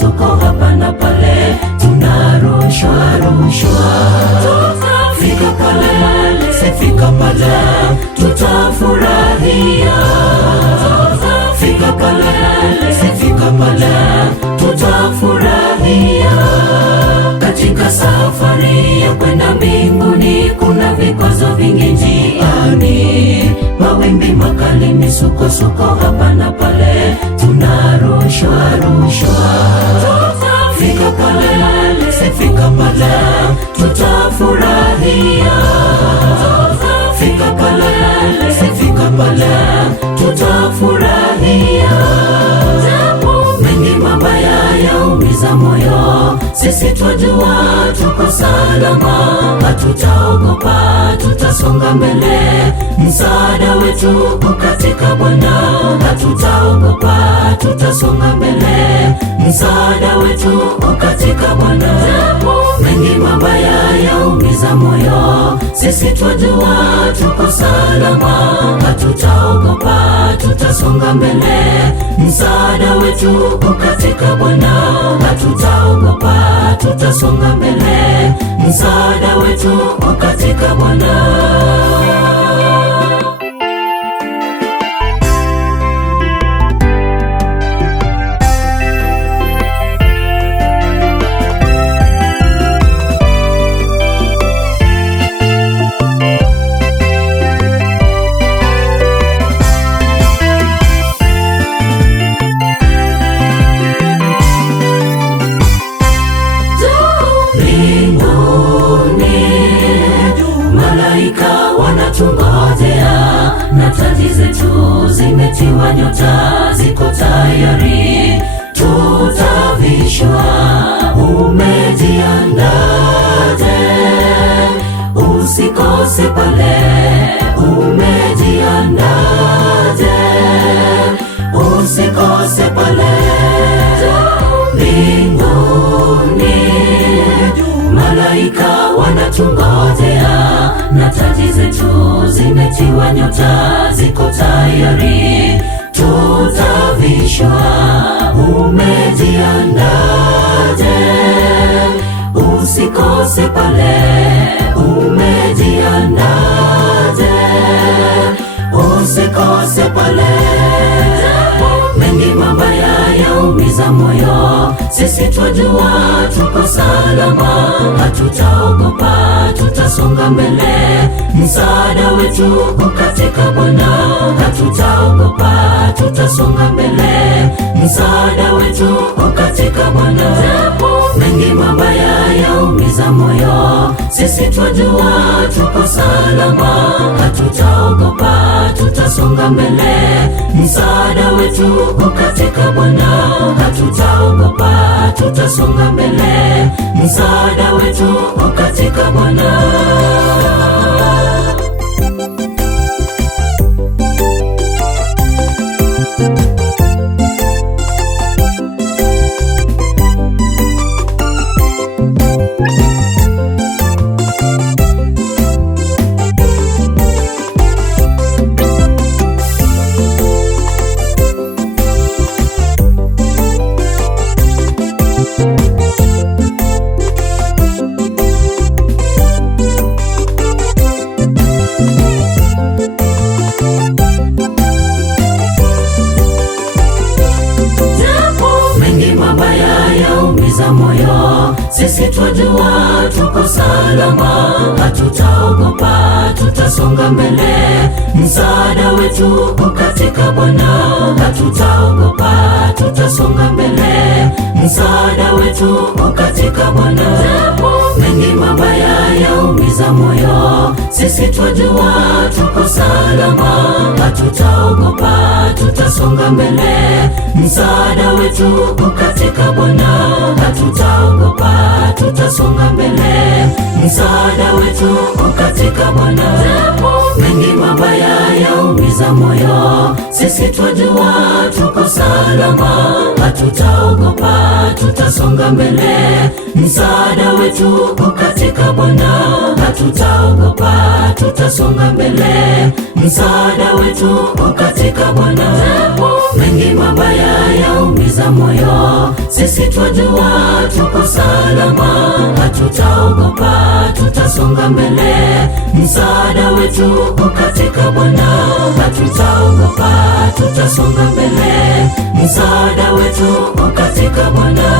misukosuko hapa na pale, tunarushwa rushwa. Tutafika pale, sifika pale, tutafurahia. Tutafika pale, sifika pale, tutafurahia. Katika safari ya kwenda mbinguni kuna vikwazo vingi njiani, mawimbi makali, misukosuko hapa na pale, tunarushwa rushwa. Tutafika pale, sifika pale, tutafurahia. Tutafika pale, sifika pale, tutafurahia. Mengi mabaya yaumiza moyo, sisi twajua tuko salama, hatutaogopa, tutasonga mbele. Msaada wetu uko katika Bwana, hatutaogopa, tutasonga mbele. Msaada wetu uko katika Bwana. Mengi mabaya yaumiza moyo, sisi twajua tuko salama, hatutaogopa, tutasonga mbele. Msaada wetu uko katika Bwana, hatutaogopa, tutasonga mbele. Msaada wetu uko katika Bwana. Wanatungojea na taji zetu zimetiwa nyota, ziko tayari, tutavishwa. Umejiandaje? Usikose pale. Umejiandaje? Usikose pale. Mbinguni malaika wanatungojea na taji zetu zimetiwa nyota, ziko tayari, tutavishwa. Umejiandaje? Usikose pale. Umejiandaje? Usikose pale. Mengi mabaya yaumiza moyo, sisi twajua tuko salama, hatutaogopa, tutasonga mbele. Msaada wetu uko katika Bwana, hatutaogopa, tutasonga mbele. Msaada wetu uko katika Bwana. Mengi mabaya yaumiza moyo, sisi twajua tuko salama, hatutaogopa, tutasonga mbele. Msaada wetu uko katika Bwana, hatutaogopa, tutasonga mbele. Msaada wetu uko katika Bwana. Moyo, sisi twajua tuko salama, hatutaogopa, tutasonga mbele. Msaada wetu uko katika Bwana, hatutaogopa, tutasonga mbele. Msaada wetu uko katika Bwana. Mengi mabaya yaumiza moyo, sisi twajua tuko salama, hatutaogopa, tutasonga mbele. Msaada wetu uko katika Bwana, hatutaogopa, tutasonga mbele. msaada wetu katika Bwana. Mengi mabaya yaumiza moyo, sisi twajua tuko salama, hatutaogopa, tutasonga mbele. Msaada wetu katika Bwana, hatutaogopa, tutasonga mbele. Msaada wetu katika Bwana. Mengi mabaya yaumiza moyo, sisi twajua tuko salama, hatutaogopa, tutasonga mbele. Msaada wetu katika Bwana, hatutaogopa, tutasonga mbele. Msaada wetu katika Bwana.